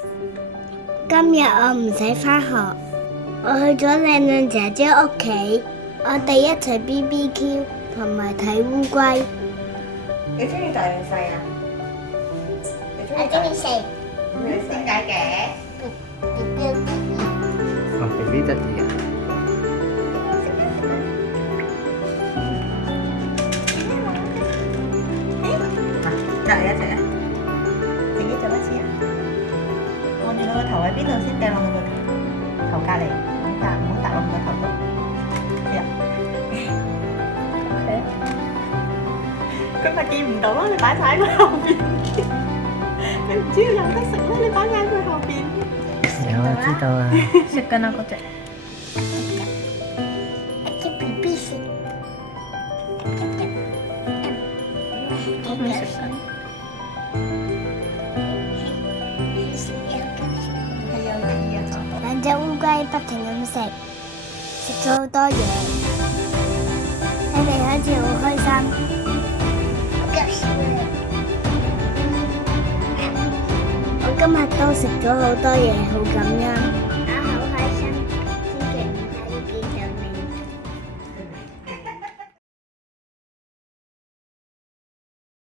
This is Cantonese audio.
今日我唔使返學，我去咗靚靚姐姐屋企，我哋一齊 BBQ 同埋睇烏龜。你中意大定細啊？你中意我中意食。點解嘅？哦，BB 得意啊！隔離一隻啊！自己做一次啊！按住佢個頭喺邊度先掟落佢個頭隔離，唔好搭落佢個頭度。佢咪見唔到咯？你擺晒喺佢後邊，你唔知道有得食咯？你擺晒喺佢後邊。有啊，知道啊。食緊啊嗰隻。啲 BB 食。我未食晒。係有得意啊！兩隻烏龜不停咁食，食咗好多嘢。你哋好似好開心。我今日都食咗好多嘢，好感恩。